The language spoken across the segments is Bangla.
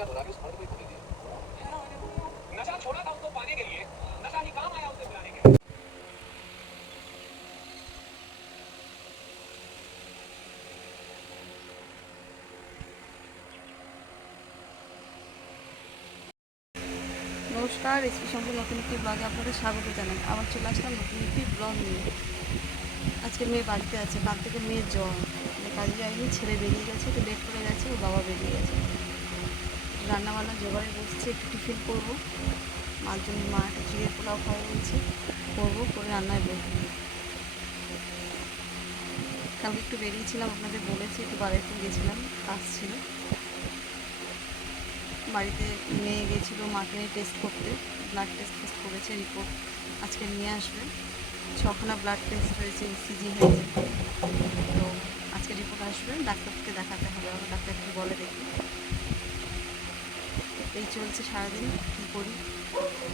নমস্কার, রেসিপি সম্পর্কে নতুন একটি ব্লগে আপনাদের স্বাগত জানাই। আবার চলে আসলাম নতুন একটি ব্লগ নিয়ে। আজকে মেয়ে বাড়িতে আছে, কাল থেকে মেয়ের জ্বর, কাজে যায়নি, ছেলে বেরিয়ে গেছে, একটু লেট করে গেছে, ওর বাবা বেরিয়ে গেছে। রান্নাবান্না জোগাড়ে বসছে, একটু টিফিন করবো। মার জন্য মা একটা চিড়ের পোলাও খাওয়া বলছে, করবো, করে রান্নায় বসবো। কালকে একটু বেরিয়েছিলাম, আপনাদের বলেছি, একটু বাড়িতে গেছিলাম, কাজ ছিল। বাড়িতে নিয়ে গিয়েছিলো মাকে টেস্ট করতে, ব্লাড টেস্ট করেছে, রিপোর্ট আজকে নিয়ে আসবে। 6খানা ব্লাড টেস্ট হয়েছে, ইসিজি হয়েছে, তো আজকে রিপোর্ট আসবে, ডাক্তারকে দেখাতে হবে। আবার ডাক্তার কী বলে দেখি। এই চলছে সারাদিন, কী করি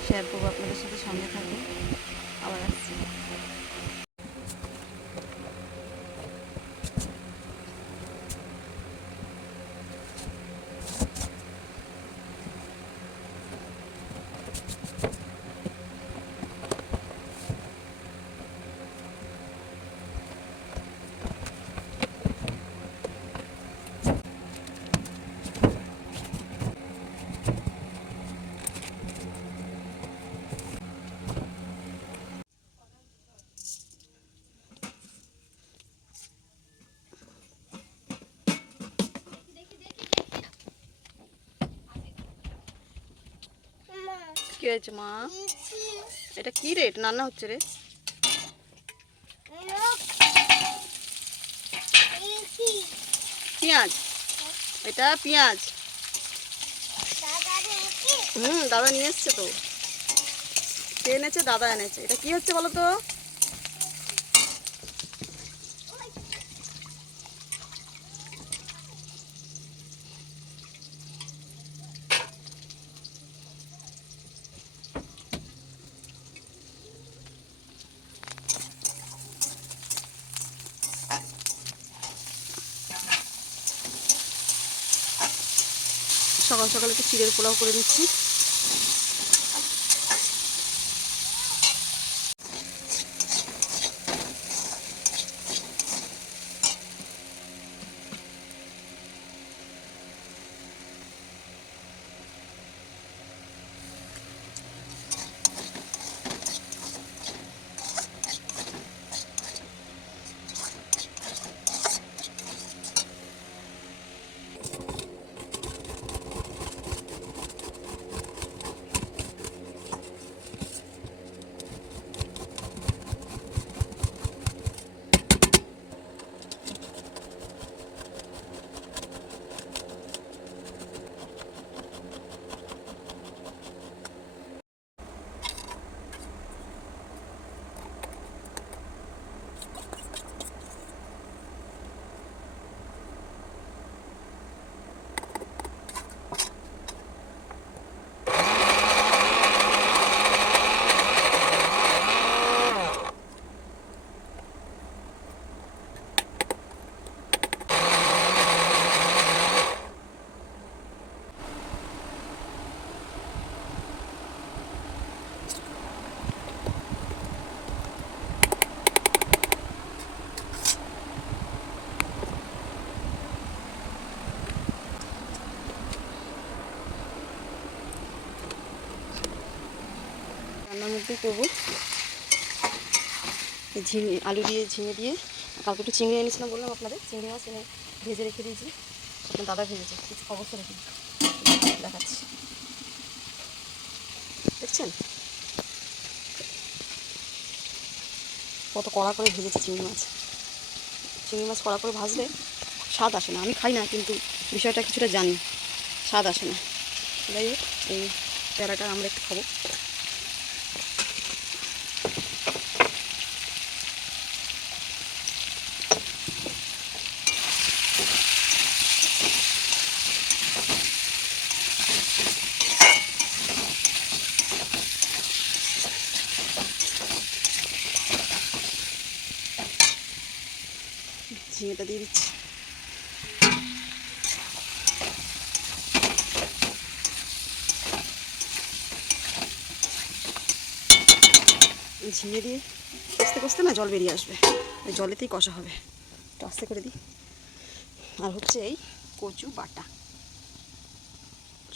শেয়ার করবো আপনাদের সাথে, সঙ্গে থাকুন। আবার আসছি। কি হয়েছে মা? এটা কি রে? রান্না হচ্ছে রে? পেঁয়াজ, এটা পেঁয়াজ। দাদা নিয়ে এসছে তো। কে এনেছে? দাদা এনেছে। এটা কি হচ্ছে বলো তো? সকাল সকাল একটু চিড়ের পোলাও করে নিচ্ছি। রান্নার মধ্যে করবো ঝিঙে, আলু দিয়ে, ঝিঙে দিয়ে। কালকে একটু চিংড়ি এনেছিলাম, বললাম আপনাদের, চিংড়ি মাছ এনে ভেজে রেখে দিয়েছি। দাদা ভেজেছে, কিছু অবস্থা রেখে দেখাচ্ছি, দেখছেন কত কড়া করে ভেজেছে চিংড়ি মাছ। চিংড়ি মাছ কড়া করে ভাজলে স্বাদ আসে না। আমি খাই না, কিন্তু বিষয়টা কিছুটা জানি, স্বাদ আসে না। যাই হোক, এই প্যারাটা আমরা একটু খাবো। ঝিঙেটা দিয়ে দিচ্ছি। ঝিঙে দিয়ে কষতে কষতে না জল বেরিয়ে আসবে, ওই জলেতেই কষা হবে। একটু আস্তে করে দিই। আর হচ্ছে এই কচু বাটা,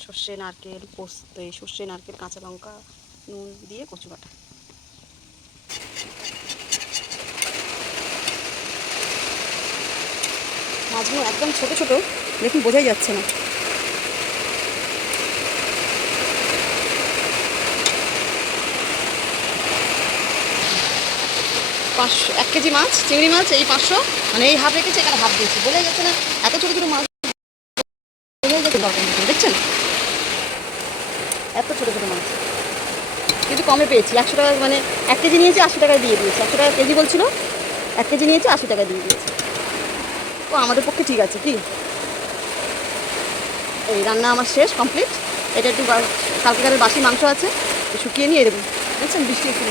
সর্ষে নারকেল পোস্ত, এই সর্ষে নারকেল কাঁচা লঙ্কা নুন দিয়ে কচু বাটা। মাছগুলো একদম ছোট ছোট, দেখুন বোঝাই যাচ্ছে না। 1 কেজি মাছ, চিংড়ি মাছ এই 500, মানে এই হাফ রেখেছে, এখানে হাফ দিয়েছি, বোঝাই যাচ্ছে না এত ছোটো ছোটো মাছ। দেখছেন এত ছোটো ছোটো মাছ, কিন্তু কমে পেয়েছি। 100 টাকা, মানে 1 কেজি নিয়েছি 80 টাকায় দিয়ে দিয়েছি। 100 টাকা কেজি বলছিল, 1 কেজি নিয়েছি 80 টাকায় দিয়ে দিয়েছি। ও আমাদের পক্ষে ঠিক আছে কি। এই রান্না আমার শেষ, কমপ্লিট। এটা একটু কালকেকারের বাসি মাংস আছে, শুকিয়ে নিয়ে দেবো। বুঝছেন, বৃষ্টি একটু